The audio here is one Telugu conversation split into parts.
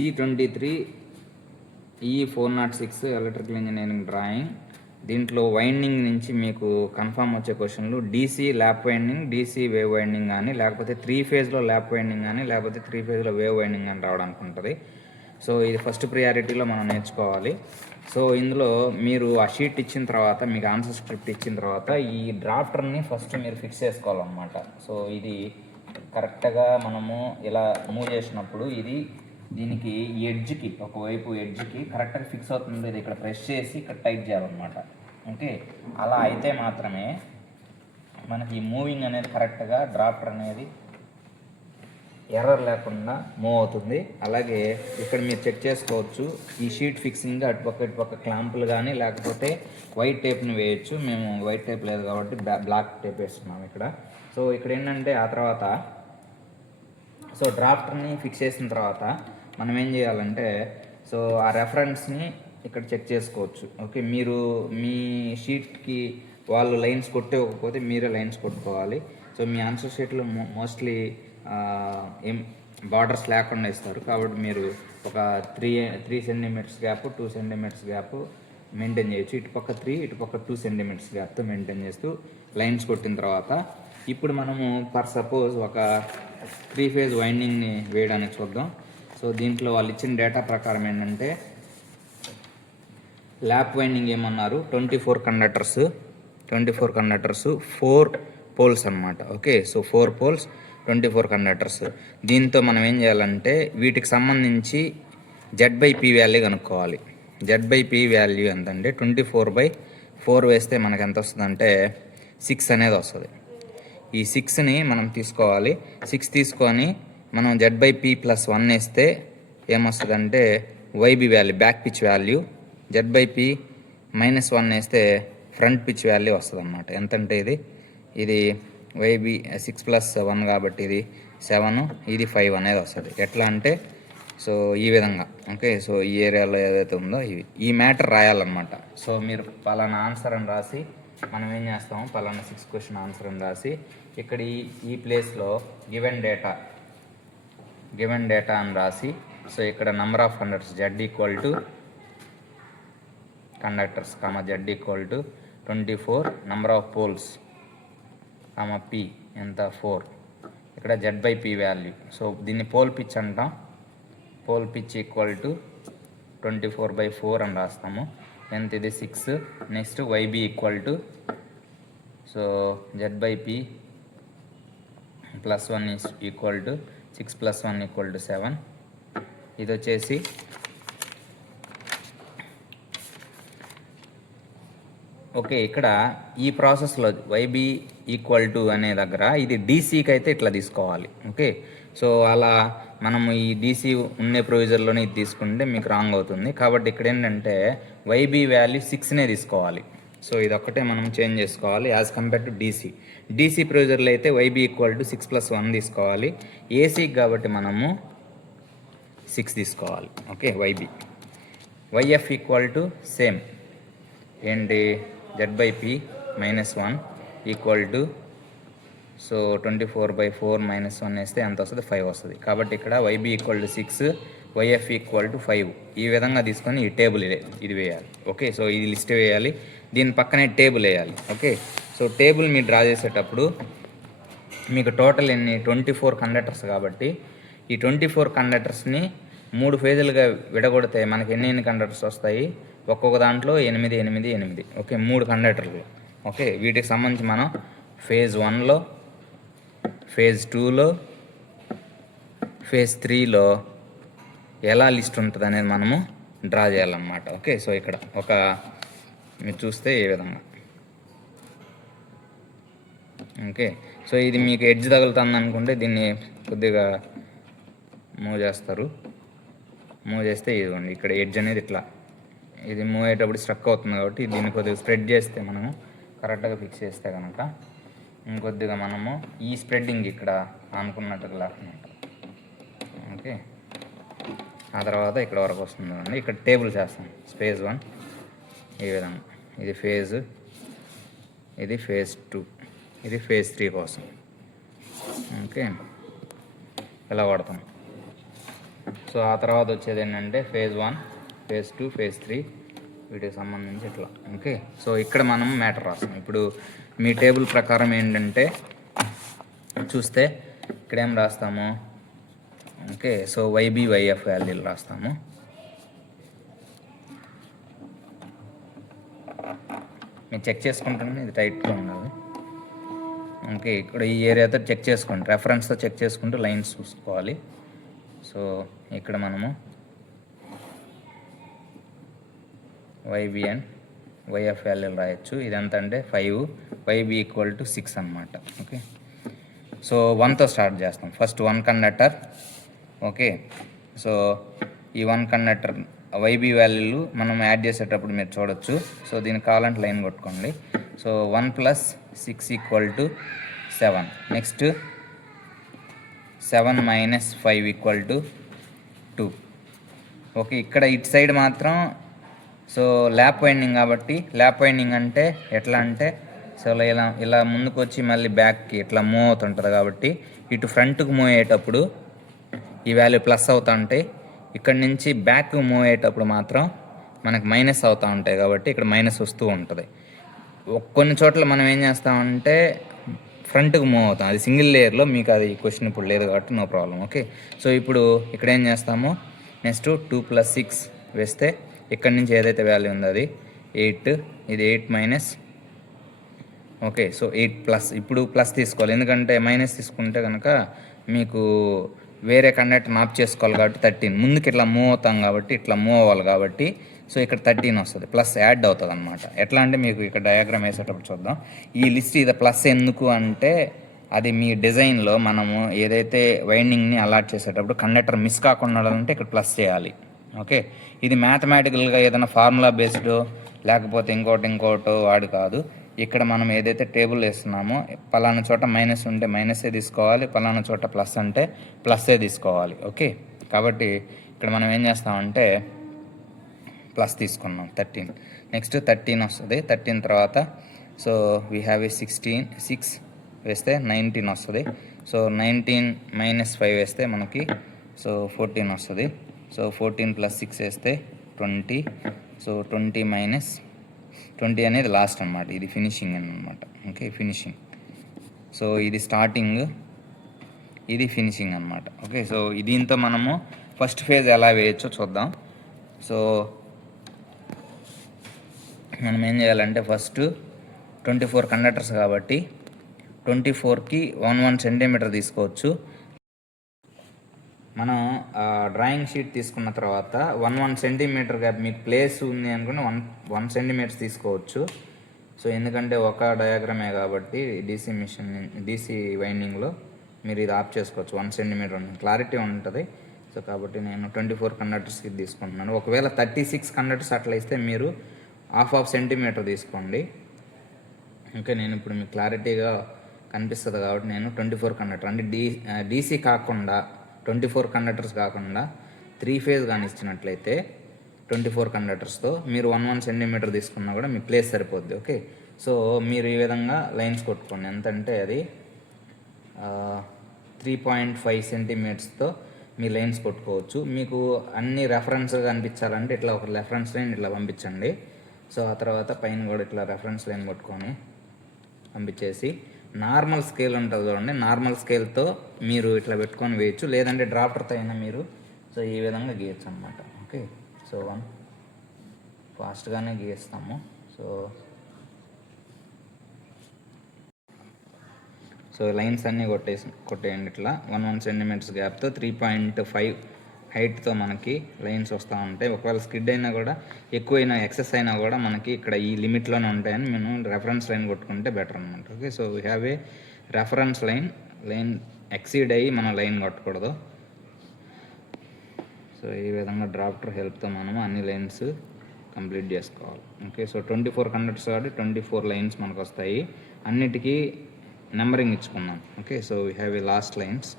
E23 E406 electrical engineering drawing. దీంట్లో వైండింగ్ నుంచి మీకు కన్ఫామ్ వచ్చే క్వశ్చన్లు DC lap winding, DC wave winding కానీ, లేకపోతే 3 ఫేజ్లో ల్యాప్ వైండింగ్ కానీ, లేకపోతే 3 ఫేజ్లో వేవ్ వైండింగ్ అని రావడానికి ఉంటుంది. సో ఇది ఫస్ట్ ప్రియారిటీలో మనం నేర్చుకోవాలి. సో ఇందులో మీరు ఆ షీట్ ఇచ్చిన తర్వాత, మీకు ఆన్సర్ స్క్రిప్ట్ ఇచ్చిన తర్వాత ఈ డ్రాఫ్టర్ని ఫస్ట్ మీరు ఫిక్స్ చేసుకోవాలన్నమాట. సో ఇది కరెక్ట్గా మనము ఇలా మూవ్ చేసినప్పుడు ఇది దీనికి ఎడ్జ్కి, ఒకవైపు ఎడ్జ్కి కరెక్ట్గా ఫిక్స్ అవుతుంది. ఇది ఇక్కడ ప్రెస్ చేసి ఇక్కడ టైట్ చేయాలన్నమాట. ఓకే, అలా అయితే మాత్రమే మనకి మూవింగ్ అనేది కరెక్ట్గా డ్రాఫ్టర్ అనేది ఎర్రర్ లేకుండా మూవ్ అవుతుంది. అలాగే ఇక్కడ మీరు చెక్ చేసుకోవచ్చు, ఈ షీట్ ఫిక్సింగ్ అటుపక్క క్లాంపులు కానీ, లేకపోతే వైట్ టేప్ని వేయచ్చు. మేము వైట్ టేప్ లేదు కాబట్టి బ్లాక్ టేప్ వేస్తున్నాం ఇక్కడ. సో ఇక్కడ ఏంటంటే ఆ తర్వాత సో డ్రాఫ్టర్ని ఫిక్స్ చేసిన తర్వాత మనం ఏం చేయాలంటే, సో ఆ రెఫరెన్స్ని ఇక్కడ చెక్ చేసుకోవచ్చు. ఓకే, మీరు మీ షీట్కి వాళ్ళు లైన్స్ కొట్టేకపోతే మీరే లైన్స్ కొట్టుకోవాలి. సో మీ ఆన్సర్ షీట్లో మోస్ట్లీ ఏం బార్డర్స్ లేకుండా ఇస్తారు కాబట్టి మీరు ఒక 3 centimetres gap, 2 centimetres gap maintain చేయొచ్చు. ఇటుపక్క 3, ఇటుపక్క 2 సెంటీమీటర్స్ గ్యాప్తో మెయింటైన్ చేస్తూ లైన్స్ కొట్టిన తర్వాత ఇప్పుడు మనము సపోజ్ ఒక 3 ఫేజ్ వైండింగ్ని వేయడానికి చూద్దాం. సో దీంట్లో వాళ్ళు ఇచ్చిన డేటా ప్రకారం ఏంటంటే ల్యాప్ వైండింగ్ ఏమన్నారు, 24 కండక్టర్స్ 4 పోల్స్ అనమాట. Okay, so 4 poles 24 conductors. దీంతో మనం ఏం చేయాలంటే వీటికి సంబంధించి Z/P వాల్యూ కనుక్కోవాలి. Z/P వాల్యూ ఎంతంటే 24/4 వేస్తే మనకు ఎంత వస్తుందంటే 6 అనేది వస్తుంది. ఈ 6ని మనం తీసుకోవాలి. 6 తీసుకొని మనం Z/P + 1 వేస్తే ఏమొస్తుందంటే YB value, back pitch value. Z/P - 1 వేస్తే ఫ్రంట్ పిచ్ వాల్యూ వస్తుంది అన్నమాట. ఎంతంటే ఇది YB 6 + 1 కాబట్టి ఇది 7, ఇది 5 అనేది వస్తుంది. ఎట్లా అంటే సో ఈ విధంగా. ఓకే, సో ఈ ఏరియాలో ఏదైతే ఉందో ఈ మ్యాటర్ రాయాలన్నమాట. సో మీరు పలానా ఆన్సర్ అని రాసి, మనం ఏం చేస్తాము, పలానా 6 క్వశ్చన్ ఆన్సర్ అని రాసి ఇక్కడ ఈ ప్లేస్లో గివెన్ డేటా అని రాసి, సో ఇక్కడ number of conductors Z = conductors, Z = 24, number of poles P ఎంత 4, ఇక్కడ Z/P వాల్యూ. సో దీన్ని పోల్ పిచ్ అంటాం. పోల్ పిచ్ = 24/4 అని రాస్తాము. ఎంత ఇది 6. Next YB = so Z/P + 1 = 6 + 1 = 7. ఇది వచ్చేసి ఓకే. ఇక్కడ ఈ ప్రాసెస్లో YB = అనే దగ్గర ఇది డీసీకి అయితే ఇట్లా తీసుకోవాలి. ఓకే, సో అలా మనము ఈ డీసీ ఉండే ప్రొవిజర్లోనే ఇది తీసుకుంటే మీకు రాంగ్ అవుతుంది. కాబట్టి ఇక్కడ ఏంటంటే YB వాల్యూ 6నే తీసుకోవాలి. సో ఇది ఒక్కటే మనం చేంజ్ చేసుకోవాలి యాజ్ కంపేర్ టు డీసీ ప్రొవిజర్లో అయితే YB = 6 + 1 తీసుకోవాలి. ఏసీకి కాబట్టి మనము 6 తీసుకోవాలి. ఓకే, YF = సేమ్ ఏంటి, Z/P - 1 = సో 24/4 - 1 వేస్తే ఎంత వస్తుంది, 5 వస్తుంది. కాబట్టి ఇక్కడ YB = 6, YF = 5. ఈ విధంగా తీసుకొని ఈ టేబుల్ ఇది వేయాలి. ఓకే, సో ఇది లిస్ట్ వేయాలి, దీని పక్కనే టేబుల్ వేయాలి. ఓకే, సో టేబుల్ మీరు డ్రా చేసేటప్పుడు మీకు టోటల్ 24 కండక్టర్స్ కాబట్టి ఈ 24 కండక్టర్స్ని 3 ఫేజులుగా విడగొడితే మనకి ఎన్ని కండక్టర్స్ వస్తాయి, ఒక్కొక్క దాంట్లో 8, 8, 8. ఓకే, 3 కండక్టర్లు. ఓకే, వీటికి సంబంధించి మనం ఫేజ్ 1లో, ఫేజ్ 2లో, ఫేజ్ 3లో ఎలా లిస్ట్ ఉంటుంది అనేది మనము డ్రా చేయాలన్నమాట. ఓకే, సో ఇక్కడ మీరు చూస్తే ఈ విధంగా. ఓకే, సో ఇది మీకు ఎడ్జ్ తగులుతుంది అనుకుంటే దీన్ని కొద్దిగా మూవ్ చేస్తారు. మూవ్ చేస్తే ఇదిగోండి ఇక్కడ ఎడ్జ్ అనేది ఇట్లా, ఇది మూవ్ అయ్యేటప్పుడు స్ట్రక్ అవుతుంది కాబట్టి దీన్ని కొద్దిగా స్ప్రెడ్ చేస్తే మనము కరెక్ట్గా ఫిక్స్ చేస్తే కనుక ఇంకొద్దిగా మనము ఈ స్ప్రెడ్డింగ్ ఇక్కడ అనుకున్నట్టుగా లేకుండా. ఓకే, ఆ తర్వాత ఇక్కడ వరకు వస్తుంది. ఇక్కడ టేబుల్ చేస్తాం. ఫేజ్ 1 ఈ విధంగా, ఇది ఫేజ్ 2, ఇది ఫేజ్ 3 కోసం. ఓకే, ఇలా వాడతాం. సో ఆ తర్వాత వచ్చేది ఏంటంటే ఫేజ్ 1, ఫేజ్ 2, ఫేజ్ 3 వీటికి సంబంధించి ఇట్లా. ఓకే, సో ఇక్కడ మనం మ్యాటర్ రాస్తాం. ఇప్పుడు మీ టేబుల్ ప్రకారం ఏంటంటే చూస్తే ఇక్కడ ఏం రాస్తాము, ఓకే, సో వైబీ వైఎఫ్ వాల్యూలు రాస్తాము. మీరు చెక్ చేసుకుంటాను, ఇది టైట్గా ఉండాలి. ఓకే, ఇక్కడ ఈ ఏరియాతో చెక్ చేసుకోండి, రెఫరెన్స్తో చెక్ చేసుకుంటూ లైన్స్ చూసుకోవాలి. సో ఇక్కడ మనము వైబీ అండ్ వైఎఫ్ వాల్యూలు రాయొచ్చు. ఇదంతా అంటే 5, వైబీ ఈక్వల్ టు 6 అనమాట. ఓకే, సో 1తో స్టార్ట్ చేస్తాం. First 1 conductor. ఓకే, సో ఈ 1 కండక్టర్ వైబీ వాల్యూలు మనం యాడ్ చేసేటప్పుడు మీరు చూడొచ్చు. సో దీనికి కావాలంటే లైన్ కొట్టుకోండి. సో 1 + 6 = 7. నెక్స్ట్ 7 - 5 = 2. ఓకే, ఇక్కడ ఇటు సైడ్ మాత్రం సో ల్యాప్ వైండింగ్ కాబట్టి, ల్యాప్ వైండింగ్ అంటే ఎట్లా అంటే సో ఇలా ముందుకు వచ్చి మళ్ళీ బ్యాక్కి ఇట్లా మూవ్ అవుతుంటుంది కాబట్టి ఇటు ఫ్రంట్కి మూవ్ అయ్యేటప్పుడు ఈ వాల్యూ ప్లస్ అవుతూ ఉంటాయి. ఇక్కడ నుంచి బ్యాక్ మూవ్ అయ్యేటప్పుడు మాత్రం మనకు మైనస్ అవుతూ ఉంటాయి కాబట్టి ఇక్కడ మైనస్ వస్తూ ఉంటుంది. కొన్ని చోట్ల మనం ఏం చేస్తామంటే ఫ్రంట్కి మూవ్ అవుతాం, అది సింగిల్ లేయర్లో, మీకు అది క్వశ్చన్ ఇప్పుడు లేదు కాబట్టి నో ప్రాబ్లం. ఓకే, సో ఇప్పుడు ఇక్కడ ఏం చేస్తాము, నెక్స్ట్ 2 + 6 వేస్తే ఇక్కడ నుంచి ఏదైతే వాల్యూ ఉందో అది 8, ఇది 8 - ఓకే, సో 8+. ఇప్పుడు ప్లస్ తీసుకోవాలి, ఎందుకంటే మైనస్ తీసుకుంటే కనుక మీకు వేరే కండక్టర్ ఆఫ్ చేసుకోవాలి కాబట్టి 13. ముందుకు ఇట్లా మూవ్ అవుతాం కాబట్టి ఇట్లా మూవ్ అవ్వాలి కాబట్టి సో ఇక్కడ 13 వస్తుంది, ప్లస్ యాడ్ అవుతుంది అనమాట. ఎట్లా అంటే మీకు ఇక్కడ డయాగ్రామ్ వేసేటప్పుడు చూద్దాం. ఈ లిస్ట్ ఇది ప్లస్ ఎందుకు అంటే అది మీ డిజైన్లో మనము ఏదైతే వైండింగ్ని అలాట్ చేసేటప్పుడు కండక్టర్ మిస్ కాకుండా ఉండాలంటే ఇక్కడ ప్లస్ చేయాలి. ఓకే, ఇది మ్యాథమెటికల్గా ఏదైనా ఫార్ములా బేస్డ్ లేకపోతే ఇంకోటో వాడు కాదు. ఇక్కడ మనం ఏదైతే టేబుల్ వేస్తున్నామో పలానా చోట మైనస్ ఉంటే మైనసే తీసుకోవాలి, పలానా చోట ప్లస్ అంటే ప్లస్సే తీసుకోవాలి. ఓకే, కాబట్టి ఇక్కడ మనం ఏం చేస్తామంటే ప్లస్ తీసుకున్నాం 13. నెక్స్ట్ 13 వస్తుంది. 13 తర్వాత సో వీ హ్యావ్ 6 వేస్తే 19 వస్తుంది. సో 19 - 5 వేస్తే మనకి సో 14 వస్తుంది. సో 14 + 6 వేస్తే 20. సో 20 - 20 అనేది లాస్ట్ అనమాట, ఇది ఫినిషింగ్ అనమాట. Okay, finishing. సో ఇది స్టార్టింగ్, ఇది ఫినిషింగ్ అనమాట. ఓకే, సో దీంతో మనము ఫస్ట్ ఫేజ్ ఎలా వేయచ్చో చూద్దాం. సో మనం ఏం చేయాలంటే ఫస్ట్ 24 కండక్టర్స్ కాబట్టి 24కి 1 సెంటీమీటర్ తీసుకోవచ్చు. మనం డ్రాయింగ్ షీట్ తీసుకున్న తర్వాత 1 సెంటీమీటర్ గ్యాప్ మీకు ప్లేస్ ఉంది అనుకుని 1 సెంటీమీటర్స్ తీసుకోవచ్చు. సో ఎందుకంటే ఒక డయాగ్రామే కాబట్టి డీసీ వైండింగ్లో మీరు ఇది ఆఫ్ చేసుకోవచ్చు. 1 సెంటీమీటర్ ఉంటుంది, క్లారిటీ ఉంటుంది. సో కాబట్టి నేను 24 కండక్టర్స్కి తీసుకుంటున్నాను. ఒకవేళ 36 కండక్టర్స్ అట్లా ఇస్తే మీరు హాఫ్ సెంటీమీటర్ తీసుకోండి. ఓకే, నేను ఇప్పుడు మీకు క్లారిటీగా కనిపిస్తుంది కాబట్టి నేను 24 కండక్టర్ అంటే డీసీ కాకుండా 24 కండక్టర్స్ కాకుండా 3 ఫేజ్ కానీ ఇచ్చినట్లయితే 24 కండక్టర్స్తో మీరు 1 సెంటీమీటర్ తీసుకున్నా కూడా మీ ప్లేస్ సరిపోద్ది. ఓకే, సో మీరు ఈ విధంగా లైన్స్ కొట్టుకోండి. ఎంతంటే అది 3.5 సెంటీమీటర్స్తో మీ లైన్స్ కొట్టుకోవచ్చు. మీకు అన్ని రెఫరెన్స్గా అనిపించాలంటే ఇట్లా ఒక రెఫరెన్స్ లైన్ ఇట్లా పంపించండి. సో ఆ తర్వాత పైన కూడా ఇట్లా రెఫరెన్స్ లైన్ కొట్టుకొని పంపించేసి నార్మల్ స్కేల్ ఉంటుంది చూడండి, నార్మల్ స్కేల్తో మీరు ఇట్లా పెట్టుకొని వేయచ్చు, లేదంటే డ్రాఫ్టర్తో అయినా మీరు సో ఈ విధంగా గీయచ్చు అనమాట. ఓకే, సో 1 ఫాస్ట్గానే గీస్తాము. సో లైన్స్ అన్నీ కొట్టేయండి ఇట్లా 1 సెంటీమీటర్స్ గ్యాప్తో 3.5 హైట్తో మనకి లైన్స్ వస్తూ ఉంటాయి. ఒకవేళ స్కిడ్ అయినా కూడా ఎక్కువైనా ఎక్సెస్ అయినా కూడా మనకి ఇక్కడ ఈ లిమిట్లోనే ఉంటాయని మేము రెఫరెన్స్ లైన్ కొట్టుకుంటే బెటర్ అనమాట. Okay, so we have A reference line exceed అయ్యి మనం లైన్ కొట్టకూడదు. సో ఈ విధంగా డ్రాఫ్టర్ హెల్ప్తో మనము అన్ని లైన్స్ కంప్లీట్ చేసుకోవాలి. ఓకే, సో 24 కండక్టర్స్ కాబట్టి 24 లైన్స్ మనకు వస్తాయి. అన్నిటికీ నెంబరింగ్ ఇచ్చుకున్నాం. Okay, so we have a last lines.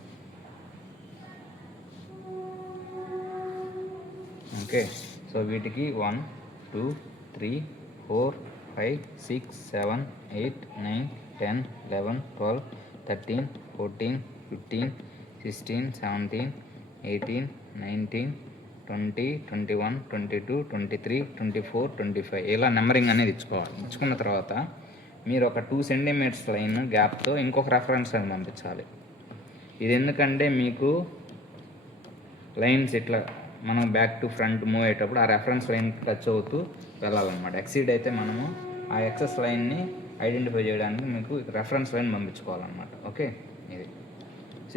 Okay, so వీటికి 1 2 3 4 5 6 7 8 9 10 11 12 13 14 15 16 17 18 19, 20, 21, 22, 23, 24, 25 ఇలా నెంబరింగ్ అనేది ఇచ్చుకోవాలి. ఇచ్చుకున్న తర్వాత మీరు ఒక 2 సెంటీమీటర్స్ లైన్ గ్యాప్తో ఇంకొక రెఫరెన్స్ లైన్ పంపించాలి. ఇది ఎందుకంటే మీకు లైన్స్ ఇట్లా మనం బ్యాక్ టు ఫ్రంట్ మూవ్ అయ్యేటప్పుడు ఆ రెఫరెన్స్ లైన్ టచ్ అవుతూ వెళ్ళాలన్నమాట. ఎక్సీడ్ అయితే మనము ఆ ఎక్సెస్ లైన్ని ఐడెంటిఫై చేయడానికి మీకు రెఫరెన్స్ లైన్ పంపించుకోవాలన్నమాట. ఓకే, ఇది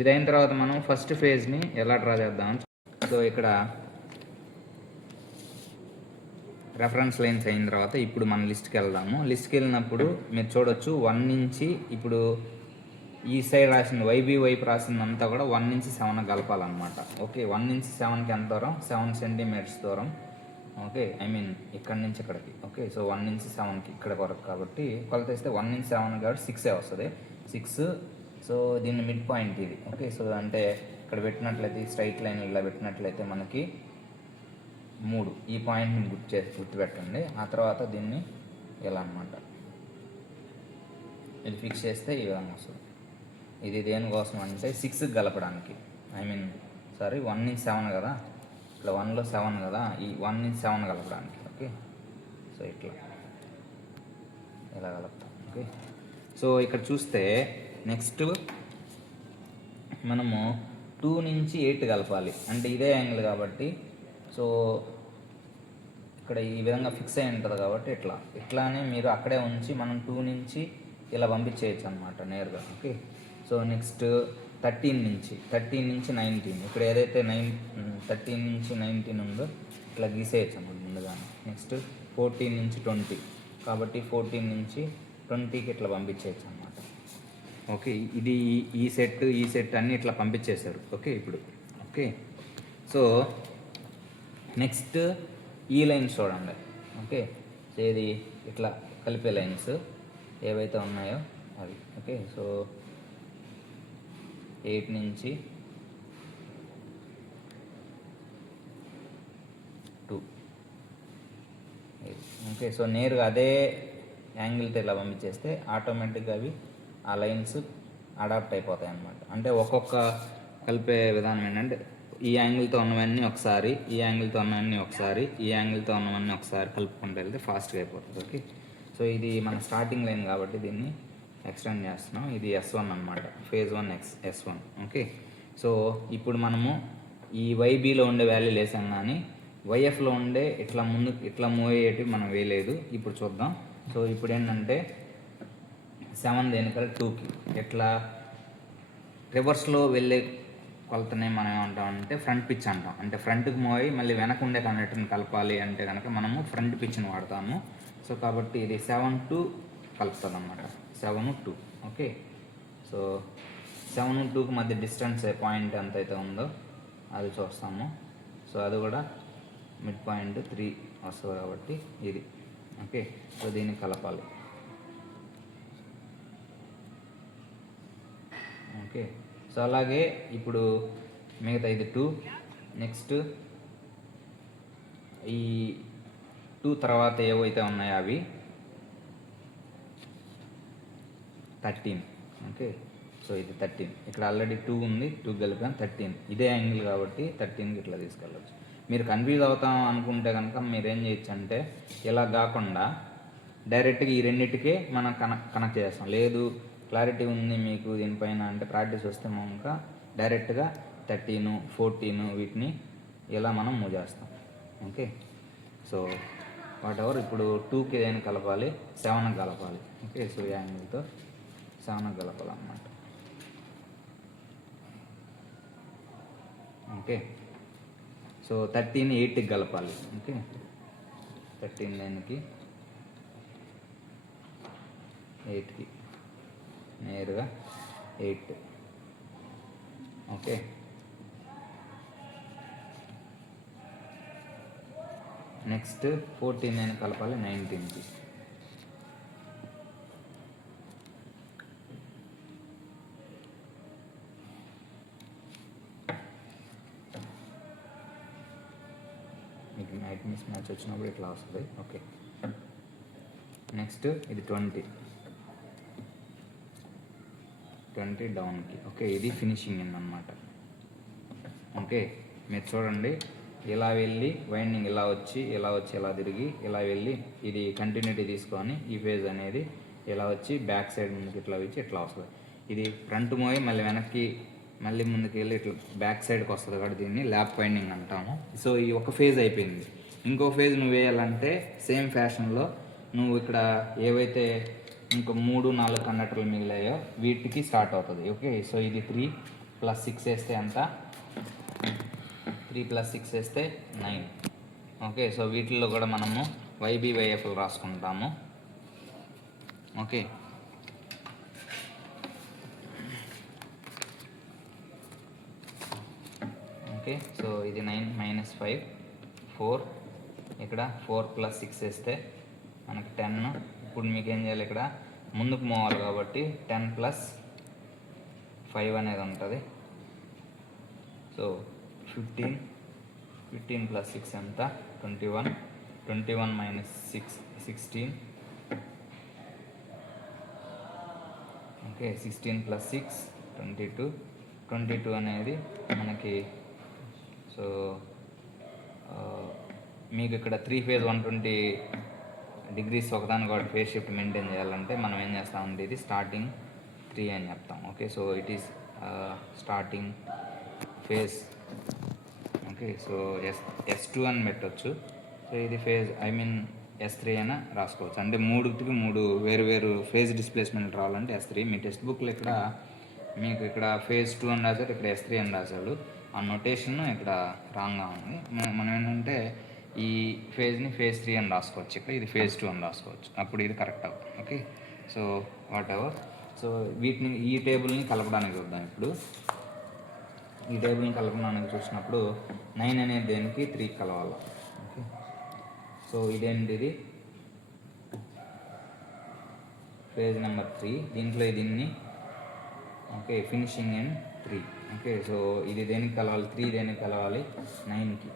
ఇది అయిన తర్వాత మనం ఫస్ట్ ఫేజ్ని ఎలా డ్రా చేద్దాం. సో ఇక్కడ రెఫరెన్స్ లైన్స్ అయిన తర్వాత ఇప్పుడు మనం లిస్ట్కి వెళ్దాము. లిస్ట్కి వెళ్ళినప్పుడు మీరు చూడొచ్చు 1 నుంచి ఇప్పుడు ఈ సైడ్ రాసింది వైబీ వైపు రాసిందంతా కూడా 1 నుంచి 7 కలపాలన్నమాట. ఓకే, 1 నుంచి 7కి ఎంత దూరం? 7 సెంటీమీటర్స్ దూరం. ఓకే, ఐ మీన్ ఇక్కడ నుంచి ఇక్కడికి. ఓకే, సో 1 నుంచి 7కి ఇక్కడ వరకు కాబట్టి కొలత ఇస్తే 1 నుంచి 7 కాబట్టి 6 వస్తుంది. 6. సో దీన్ని మిడ్ పాయింట్ ఇది. ఓకే, సో అంటే ఇక్కడ పెట్టినట్లయితే స్ట్రైట్ లైన్ ఇలా పెట్టినట్లయితే మనకి 3 ఈ పాయింట్ని గుర్తుపెట్టండి. ఆ తర్వాత దీన్ని ఇలా అన్నమాట ఇది ఫిక్స్ చేస్తే ఈ విధంగా వస్తుంది. ఇది దేనికోసం అంటే 6కి కలపడానికి. ఐ మీన్ 1 నుంచి 7 కదా, ఇట్లా 1లో 7 కదా, ఈ 1 నుంచి 7 కలపడానికి. ఓకే, సో ఇట్లా ఇలా కలుపుతాం. ఓకే, సో ఇక్కడ చూస్తే నెక్స్ట్ మనము 2 నుంచి 8 కలపాలి. అంటే ఇదే యాంగిల్ కాబట్టి సో ఇక్కడ ఈ విధంగా ఫిక్స్ అయి ఉంటుంది కాబట్టి ఇట్లానే మీరు అక్కడే ఉంచి మనం 2 నుంచి ఇలా పంపించేయచ్చు అనమాట నేరుగా. ఓకే, సో నెక్స్ట్ 13 నుంచి 19 ఇక్కడ ఏదైతే 13 నుంచి 19 ఉందో ఇట్లా గీసేయచ్చు అన్నమాట ముందుగానే. నెక్స్ట్ 14 నుంచి 20 కాబట్టి 14 నుంచి 20కి ఇట్లా పంపించేయచ్చు అనమాట. ఓకే, ఇది ఈ సెట్ అన్నీ ఇట్లా పంపించేశారు. ఓకే, ఇప్పుడు ఓకే, సో నెక్స్ట్ ఈ లైన్స్ చూడండి. ఓకే, సో ఇది ఇట్లా కలిపే లైన్స్ ఏవైతే ఉన్నాయో అవి. ఓకే, సో 8 నుంచి 2. ఓకే, సో నేరుగా అదే యాంగిల్తో ఇలా పంపించేస్తే ఆటోమేటిక్గా అవి ఆ లైన్స్ అడాప్ట్ అయిపోతాయి అన్నమాట. అంటే ఒక్కొక్క కలిపే విధానం ఏంటంటే ఈ యాంగిల్తో ఉన్నవన్నీ ఒకసారి, ఈ యాంగిల్తో ఉన్నవన్నీ ఒకసారి, ఈ యాంగిల్తో ఉన్నవన్నీ ఒకసారి కలుపుకుంటూ వెళ్తే ఫాస్ట్గా అయిపోతుంది. ఓకే, సో ఇది మన స్టార్టింగ్ లైన్ కాబట్టి దీన్ని ఎక్స్టెండ్ చేస్తున్నాం. ఇది S1 అనమాట, ఫేజ్ 1 S1. ఓకే, సో ఇప్పుడు మనము ఈ వైబీలో ఉండే వాల్యూ వేసాం కానీ వైఎఫ్లో ఉండే ఇట్లా మూవ్ అయ్యేటివి మనం వేయలేదు. ఇప్పుడు చూద్దాం. సో ఇప్పుడు ఏంటంటే 7 దేనికల్లా 2కి ఎట్లా రివర్స్లో వెళ్ళే కొలతనే మనం ఏమంటామంటే ఫ్రంట్ పిచ్ అంటాం. అంటే ఫ్రంట్కి మూవ్ అయ్యి మళ్ళీ వెనక ఉండే కండక్టర్ని కలపాలి అంటే కనుక మనము ఫ్రంట్ పిచ్ని వాడతాము. సో కాబట్టి ఇది 7-2 కలుపుతుంది అన్నమాట. 7-2. ఓకే, సో 7-2కి మధ్య డిస్టెన్స్ పాయింట్ ఎంత అయితే ఉందో అది చూస్తాము. సో అది కూడా మిడ్ పాయింట్ 3 వస్తుంది కాబట్టి ఇది. ఓకే, సో దీన్ని కలపాలి. ఓకే, సో అలాగే ఇప్పుడు మిగతా ఇది 2. నెక్స్ట్ ఈ 2 తర్వాత ఏవైతే ఉన్నాయో అవి 13. ఓకే, సో ఇది 13. ఇక్కడ ఆల్రెడీ 2 ఉంది, 2 కలిపాం 13. ఇదే యాంగిల్ కాబట్టి 13కి ఇట్లా తీసుకెళ్ళచ్చు. మీరు కన్ఫ్యూజ్ అవుతాం అనుకుంటే కనుక మీరు ఏం చేయొచ్చు అంటే ఇలా కాకుండా డైరెక్ట్గా ఈ రెండింటికే మనం కనెక్ట్ చేస్తాం. లేదు క్లారిటీ ఉంది మీకు దీనిపైన అంటే ప్రాక్టీస్ వస్తే ఇంకా డైరెక్ట్గా 13, 14 వీటిని ఇలా మనం మూవ్ చేస్తాం. ఓకే, సో వాట్ ఎవర్ ఇప్పుడు 2కి ఏదైనా కలపాలి, 7కి కలపాలి. ఓకే, సో ఈ యాంగిల్తో 7కి కలపాలన్నమాట. ఓకే, సో 13 8కి కలపాలి. ఓకే, 13 9కి 8కి నేరుగా 8. ఓకే, నెక్స్ట్ 14 కలపాలి 19కి. మీకు నైట్ మిస్ మ్యాచ్ వచ్చినప్పుడు ఇట్లా వస్తుంది. ఓకే, నెక్స్ట్ ఇది 20 డౌన్కి. ఓకే, ఇది ఫినిషింగ్ అన్నమాట. ఓకే, మీరు చూడండి, ఇలా వెళ్ళి వైండింగ్ ఇలా వచ్చి ఇలా తిరిగి ఇలా వెళ్ళి ఇది కంటిన్యూటీ తీసుకొని ఈ ఫేజ్ అనేది ఇలా వచ్చి బ్యాక్ సైడ్ ముందుకు ఇట్లా వచ్చి ఇట్లా వస్తుంది. ఇది ఫ్రంట్ మోయి మళ్ళీ వెనక్కి మళ్ళీ ముందుకు వెళ్ళి ఇట్లా బ్యాక్ సైడ్కి వస్తుంది కాబట్టి దీన్ని ల్యాప్ వైండింగ్ అంటాము. సో ఈ ఒక ఫేజ్ అయిపోయింది. ఇంకో ఫేజ్ నువ్వు వేయాలంటే సేమ్ ఫ్యాషన్లో నువ్వు ఇక్కడ ఏవైతే ఇంకో 3-4 కండక్టర్లు మిగిలాయో వీటికి స్టార్ట్ అవుతుంది. ఓకే, సో ఇది 3 + 6 వేస్తే ఎంత? 3 + 6 వేస్తే 9. ఓకే, సో వీటిల్లో కూడా మనము వైబీ వైఎఫ్లు రాసుకుంటాము. ఓకే, ఓకే, సో ఇది 9 - 5 4. ఇక్కడ 4 + 6 వేస్తే మనకి 10. ఇప్పుడు మీకు ఏం చేయాలి, ఇక్కడ ముందుకు పోవాలి కాబట్టి 10 + 5 అనేది ఉంటుంది. సో 15 + 6 ఎంత? 21. 21 - 6 16. ఓకే, 16 + 6 22. 22 అనేది మనకి సో మీకు ఇక్కడ 3 ఫేజ్ 120 డిగ్రీస్ ఒకదానికి ఒకటి ఫేజ్ షిఫ్ట్ మెయింటైన్ చేయాలంటే మనం ఏం చేస్తామంటే ఇది స్టార్టింగ్ 3 అని చెప్తాం. Okay, so it is starting phase. Okay, so S2 అని పెట్టవచ్చు. సో ఇది ఫేజ్ S3 అయినా రాసుకోవచ్చు. అంటే 3 వేరు ఫేజ్ డిస్ప్లేస్మెంట్ రావాలంటే S3. మీ టెక్స్ట్ బుక్లో ఇక్కడ మీకు ఇక్కడ ఫేజ్ 2 అని రాశారు, ఇక్కడ S3 అని రాశాడు. ఆ నొటేషన్ ఇక్కడ రాంగ్గా ఉంది. మనం ఏంటంటే ఈ ఫేజ్ని ఫేజ్ 3 అని రాసుకోవచ్చు, ఇక్కడ ఇది ఫేజ్ 2 అని రాసుకోవచ్చు. అప్పుడు ఇది కరెక్ట్ అవుతుంది. Okay, so what ever. So వీటిని ఈ టేబుల్ని కలపడానికి చూద్దాం. ఇప్పుడు ఈ టేబుల్ని కలపడానికి చూసినప్పుడు 9 అనేది దేనికి 3 కలవాలి. ఓకే, సో ఇదేంటిది ఫేజ్ నెంబర్ 3. దీంట్లో దీన్ని okay finishing in 3. Okay, so ఇది దేనికి కలవాలి? 3 దేనికి కలవాలి? 9కి.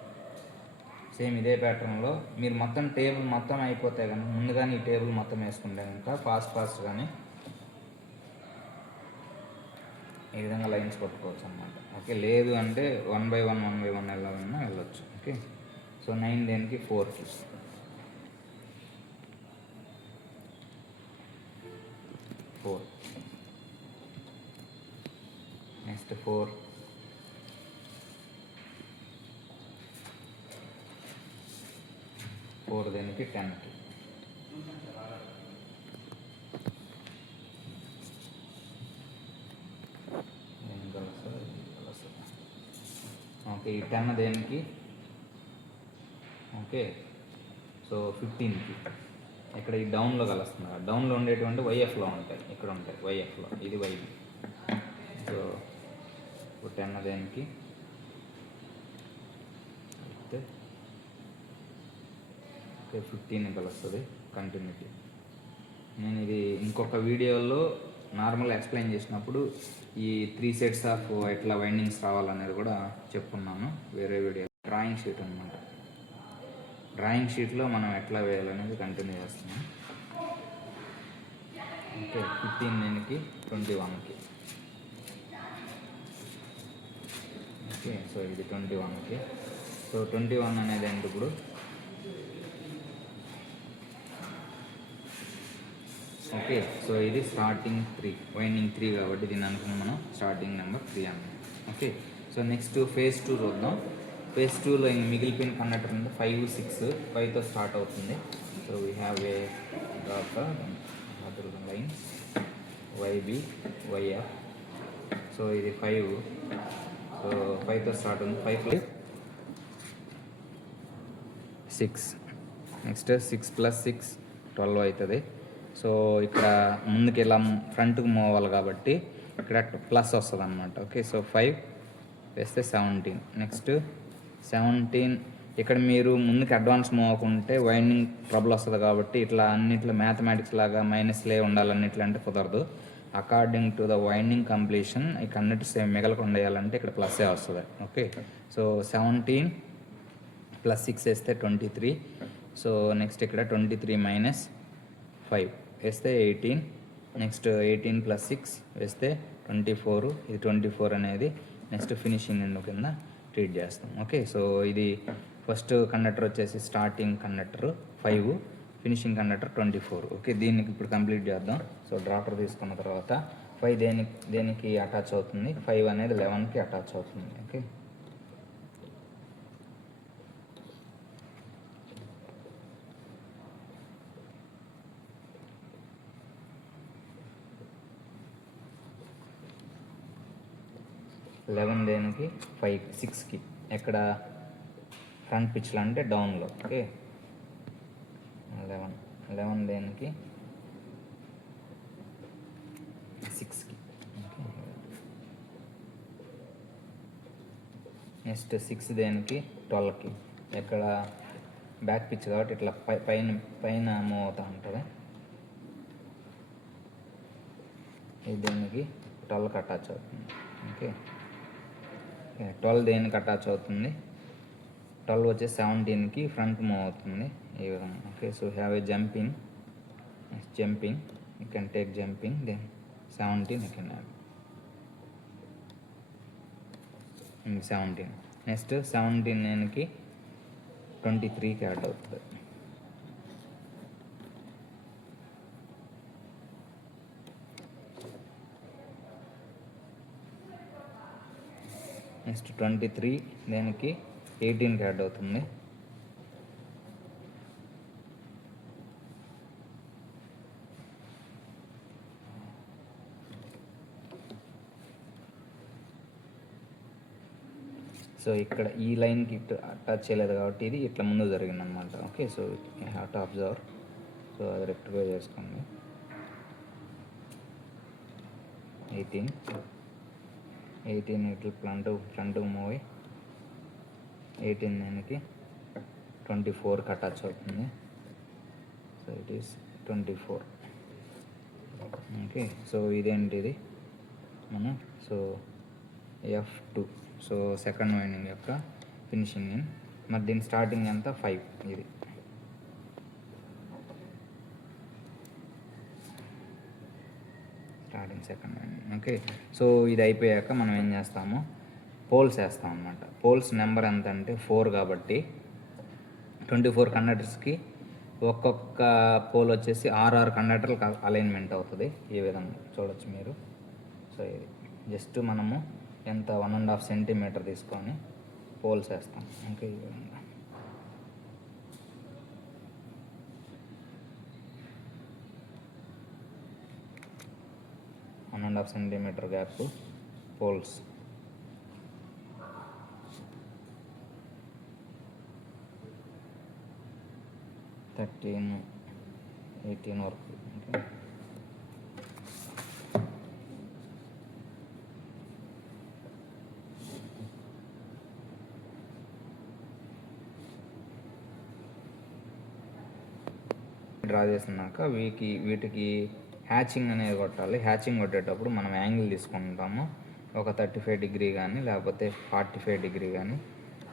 సేమ్ ఇదే ప్యాటర్న్లో మీరు మొత్తం టేబుల్ మొత్తం అయిపోతే కనుక ముందుగానే ఈ టేబుల్ మొత్తం వేసుకుంటే కనుక ఫాస్ట్గానే ఈ విధంగా లైన్స్ కొట్టుకోవచ్చు అన్నమాట. ఓకే, లేదు అంటే 1 by 1 వెళ్ళాలన్నా వెళ్ళొచ్చు. ఓకే, సో 9 దేనికి 4కి. 4 నెక్స్ట్ 4 దేనికి 10కి. ఓకే, ఈ 10 దేనికి? ఓకే, సో 15కి. ఇక్కడ ఈ డౌన్లో కలుస్తుంది. డౌన్లో ఉండేటువంటి వైఎఫ్లో ఉంటాయి, ఇక్కడ ఉంటాయి వైఎఫ్లో, ఇది వైబి. సో ఇప్పుడు 10 దేనికి? ఓకే, 15 కలుస్తుంది కంటిన్యూటీ. నేను ఇది ఇంకొక వీడియోలో నార్మల్ ఎక్స్ప్లెయిన్ చేసినప్పుడు ఈ 3 సెట్స్ ఆఫ్ ఎట్లా వైండింగ్స్ రావాలనేది కూడా చెప్పుకున్నాను వేరే వీడియో. డ్రాయింగ్ షీట్ అనమాట. డ్రాయింగ్ షీట్లో మనం ఎట్లా వేయాలనేది కంటిన్యూ చేస్తున్నాం. ఓకే, 15 దేనికి? 21కి. ఓకే, సో ఇది 21కి. సో 21 అనేది ఏంటి ఇప్పుడు? ఓకే, సో ఇది స్టార్టింగ్ 3 వైండింగ్ 3 కాబట్టి దీన్ని అనుకున్నాం మనం స్టార్టింగ్ నెంబర్ 3 అన్నాం. ఓకే, సో నెక్స్ట్ ఫేజ్ 2 చూద్దాం. ఫేజ్ 2లో మిగిలిపోయిన కండక్టర్ ఉంది 5 6. 5తో స్టార్ట్ అవుతుంది. So we have A lines YB YF. So ఇది 5. సో 5తో స్టార్ట్ ఉంది. 5 + 6. నెక్స్ట్ 6 + 6 12 అవుతుంది. సో ఇక్కడ ముందుకు ఇలా ఫ్రంట్కి మూవ్ అవ్వాలి కాబట్టి ఇక్కడ ప్లస్ వస్తుంది అనమాట. ఓకే, సో 5 వేస్తే 17. నెక్స్ట్ 17. ఇక్కడ మీరు ముందుకు అడ్వాన్స్ మూవ్ అవ్వకుంటే వైండింగ్ ట్రబుల్ వస్తుంది కాబట్టి ఇట్లా అన్నిట్లో మ్యాథమెటిక్స్ లాగా మైనస్లే ఉండాలన్నిట్లో అంటే కుదరదు. According to the winding completion ఇక అన్నిటి సేమ్ మిగలకుండా వేయాలంటే ఇక్కడ ప్లస్సే వస్తుంది. ఓకే, సో 17 + 6 వేస్తే 23. సో నెక్స్ట్ ఇక్కడ 23 - 5 వేస్తే 18. నెక్స్ట్ 18 + 6 వేస్తే 24. ఇది 24 అనేది నెక్స్ట్ ఫినిషింగ్ ఎండ్ కింద ట్రీట్ చేస్తాం. ఓకే, సో ఇది ఫస్ట్ కండక్టర్ వచ్చేసి starting conductor 5, finishing conductor 24. Okay, దీనికి ఇప్పుడు కంప్లీట్ చేద్దాం. సో డ్రాపర్ తీసుకున్న తర్వాత 5 దేనికి అటాచ్ అవుతుంది, 5 అనేది 11కి అటాచ్ అవుతుంది. ఓకే, దేనికి 6కి ఎక్కడ ఫ్రంట్ పిచ్లో అంటే డౌన్లో. ఓకే, 11 దేనికి 6కి. ఓకే, నెక్స్ట్ 6 దేనికి 12కి ఎక్కడ బ్యాక్ పిచ్ కాబట్టి ఇట్లా పైన మూవ్ అవుతూ ఉంటుంది. ఇది దేనికి 12కి అటాచ్ అవుతుంది. ఓకే, 12 దేనికి అటాచ్ అవుతుంది, 12 వచ్చేసి 17కి ఫ్రంట్ మూవ్ అవుతుంది ఈ విధంగా. Okay, so have a jumping, you can take jumping, then 17 you can add 17. Next 17 దేనికి 23కి యాడ్ అవుతుంది. నెక్స్ట్ 23 దేనికి 18కి యాడ్ అవుతుంది. సో ఇక్కడ ఈ లైన్కి టచ్ చేయలేదు కాబట్టి ఇది ఇట్లా ముందు జరిగింది అనమాట. Okay, so you have to observe. So అది రెక్టిఫై చేసుకోండి. 18 ఇట్లా ఫ్రంట్ మూవ్ 18 దానికి 24కి అటాచ్ అవుతుంది. So it is 24. Okay, so ఇదేంటిది మనం so F2. So second winding యొక్క ఫినిషింగ్ ఇన్. మరి దీని స్టార్టింగ్ ఎంత 5, ఇది starting second winding. Okay, so ఇది అయిపోయాక మనం ఏం చేస్తాము, పోల్స్ వేస్తాం అన్నమాట. పోల్స్ నెంబర్ ఎంత అంటే 4 కాబట్టి 24 కండక్టర్స్కి ఒక్కొక్క పోల్ వచ్చేసి 6 కండక్టర్లకు అలైన్మెంట్ అవుతుంది. ఈ విధంగా చూడొచ్చు మీరు. సో ఇది జస్ట్ మనము ఎంత 1.5 సెంటీమీటర్ తీసుకొని పోల్స్ వేస్తాం. ఓకే, ఈ విధంగా 1.5 సెంటీమీటర్ గ్యాప్ పోల్స్. థర్టీన్ 18 వరకు. ఓకే, డ్రా చేసినాక వీటికి హ్యాచింగ్ అనేది కొట్టాలి. హ్యాచింగ్ కొట్టేటప్పుడు మనం యాంగిల్ తీసుకుంటాము, ఒక 35 డిగ్రీ కానీ లేకపోతే 45 డిగ్రీ కానీ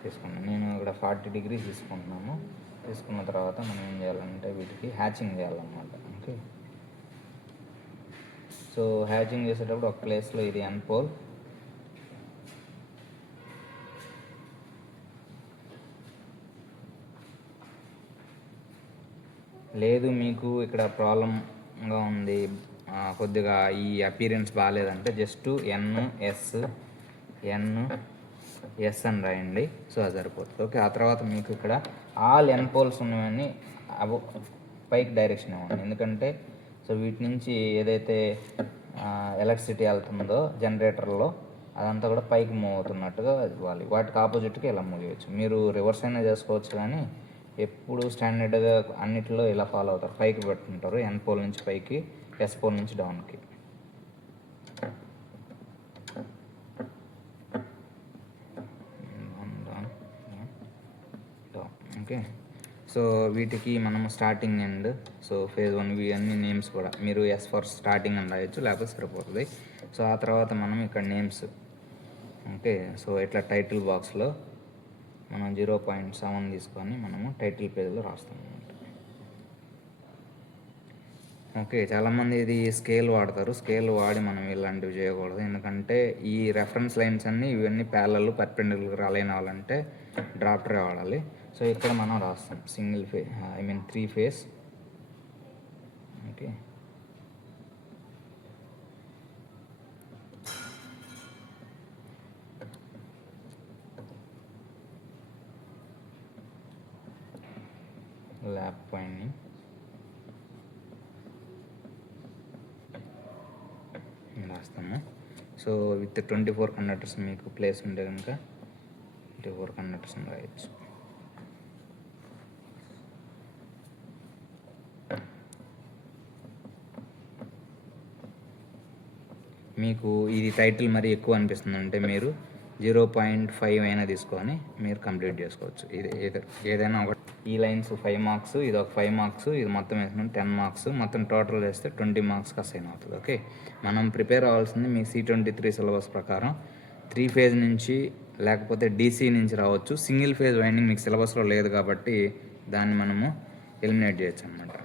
తీసుకుంటాం. నేను ఇక్కడ 40 డిగ్రీ తీసుకుంటున్నాను. తీసుకున్న తర్వాత మనం ఏం చేయాలంటే వీటికి హ్యాచింగ్ చేయాలన్నమాట. ఓకే, సో హ్యాచింగ్ చేసేటప్పుడు ఒక ప్లేస్లో ఇది ఎన్ పోల్, లేదు మీకు ఇక్కడ ప్రాబ్లంగా ఉంది, కొద్దిగా ఈ అపీరెన్స్ బాగాలేదంటే జస్ట్ ఎన్ఎస్ అని రాయండి. సో అది సరిపోతుంది. ఓకే, ఆ తర్వాత మీకు ఇక్కడ ఆల్ ఎన్ పోల్స్ ఉన్నవన్నీ పైకి డైరెక్షన్ ఇవ్వండి. ఎందుకంటే సో వీటి నుంచి ఏదైతే ఎలక్ట్రిసిటీ వెళ్తుందో జనరేటర్లో అదంతా కూడా పైకి మూవ్ అవుతున్నట్టుగా ఇవ్వాలి. వాటికి ఆపోజిట్గా ఇలా మూవ్ చేయొచ్చు. మీరు రివర్స్ అయినా చేసుకోవచ్చు, కానీ ఎప్పుడు స్టాండర్డ్గా అన్నిటిలో ఇలా ఫాలో అవుతారు. పైకి పెట్టుకుంటారు, ఎన్ పోల్ నుంచి పైకి, ఎస్ పోల్ నుంచి డౌన్కి. ఓకే, సో వీటికి మనం స్టార్టింగ్ ఎండ్, సో ఫేజ్ 1 అన్ని నేమ్స్ కూడా మీరు ఎస్ ఫర్ స్టార్టింగ్ అని రాయొచ్చు, లేకపోతే సరిపోతుంది. సో ఆ తర్వాత మనం ఇక్కడ నేమ్స్. ఓకే, సో ఇట్లా టైటిల్ బాక్స్లో మనం 0.7 తీసుకొని మనము టైటిల్ పేజ్లో రాస్తాం అన్నమాట. ఓకే, చాలామంది ఇది స్కేల్ వాడతారు. స్కేల్ వాడి మనం ఇలాంటివి చేయకూడదు, ఎందుకంటే ఈ రెఫరెన్స్ లైన్స్ అన్నీ ఇవన్నీ ప్యారలల్ పర్పెండిక్యులర్ అలైన్ అవ్వాలంటే డ్రాఫ్టరే వాడాలి. సో ఇక్కడ మనం రాస్తాం single phase, I mean 3 face. Okay, lap winding రాస్తాము. సో విత్ 24 కండక్టర్స్ మీకు ప్లేస్ ఉంటే కనుక 24 కండక్టర్స్ రాయొచ్చు. మీకు ఇది టైటిల్ మరీ ఎక్కువ అనిపిస్తుంది అంటే మీరు 0.5 అయినా తీసుకొని మీరు కంప్లీట్ చేసుకోవచ్చు. ఇది ఏదైనా ఒకటి. ఈ లైన్స్ 5 మార్క్స్, ఇది ఒక 5 మార్క్స్, ఇది మొత్తం వేసుకుని 10 మార్క్స్, మొత్తం టోటల్ వేస్తే 20 మార్క్స్కి అసైన్ అవుతుంది. ఓకే, మనం ప్రిపేర్ అవ్వాల్సింది మీ C23 సిలబస్ ప్రకారం 3 ఫేజ్ నుంచి లేకపోతే DC నుంచి రావచ్చు. సింగిల్ ఫేజ్ వైండింగ్ మీకు సిలబస్లో లేదు కాబట్టి దాన్ని మనము ఎలిమినేట్ చేయొచ్చు అనమాట.